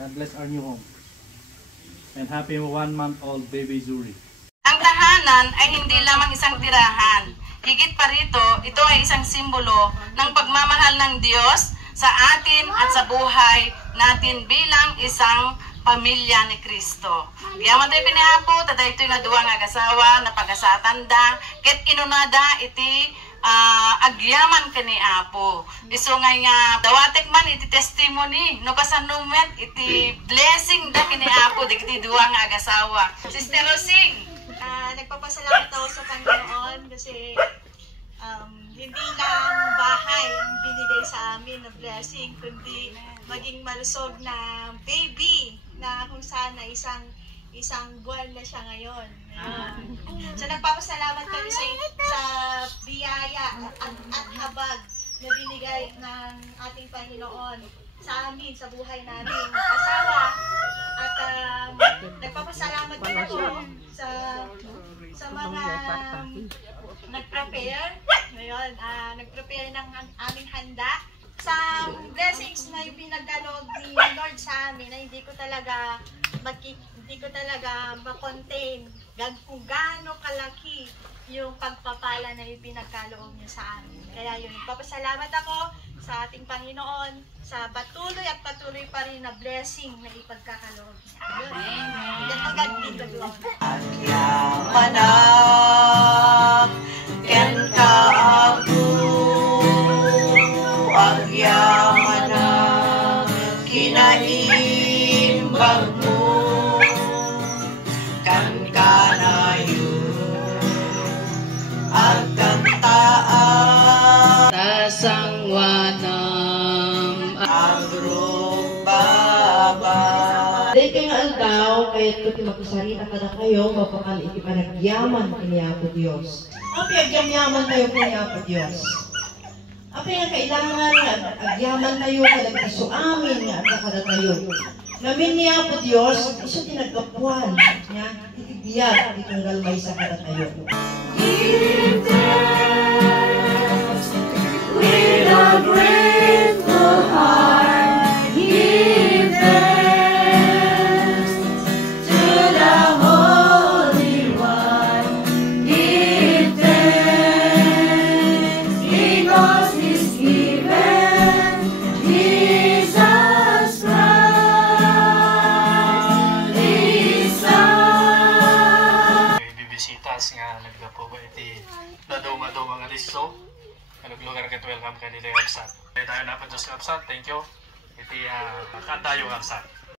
God bless our new home. And happy 1-month-old baby Zuri. Ang tahanan ay hindi lamang isang tirahan. Higit pa rito, ito ay isang simbolo ng pagmamahal ng Diyos sa atin at sa buhay natin bilang isang pamilya ni Kristo. Kaya man tayo pinahapo, taday ito'y nga duwa nga agasawa, na pagasatanda, ket inunada iti agyaman ka ni Apo. Iso nga dawatek man iti testimony, no kasanumet iti blessing da kini Apo, di kiti duwa nga agasawa. Sister Rosing, nagpapasalamat ako sa Panginoon kasi hindi lang bahay ang binigay sa amin na blessing, kundi maging malusog na baby na kung saan na isang buwan na siya ngayon. So nagpapasalamat kami sa biyaya at habag na binigay ng ating Panginoon sa amin, sa buhay namin, asawa. At nagpapasalamat din ako sa mga nag-prepare ngayon, nag-prepare ng aming handa sa blessings na ipinagkaloob ni Lord sa amin, na hindi ko talaga ma-contain kung gaano kalaki yung pagpapala na ipinagkaloob niya sa amin. Kaya yun, nagpapasalamat ako sa ating Panginoon sa patuloy at patuloy pa rin na blessing na ipagkakaloob niya. Amen. God be the glory. Agyamanang ken ka ako, agyamanang kinaimbag mo, kan ka na yun, agkantaan, tasangwanam, agrobaba. Dahil kayo nga aldaw, kaya't kuti magkasarita ka na kayo, mapakali ikipanagyaman kaniya po Diyos. Ang pinagyaman tayo kaniya po Diyos. Ang pinagkailangan nga agyaman tayo, kalagpiso amin nga at nakada tayo. Namin niya po Diyos, iso tinagkapuan niya, itibiyag, itong galmay sa kada tayo. Give thanks with a grateful heart. Give thanks to the Holy One. Give thanks because He's given Jesus Christ, His Son. Bibisitas nga nagdapo ba iti naduma-do mga listo. Naglugar ket welcome kanila yung absat. Tayo na pa Diyos absat. Thank you. Iti katayo absat.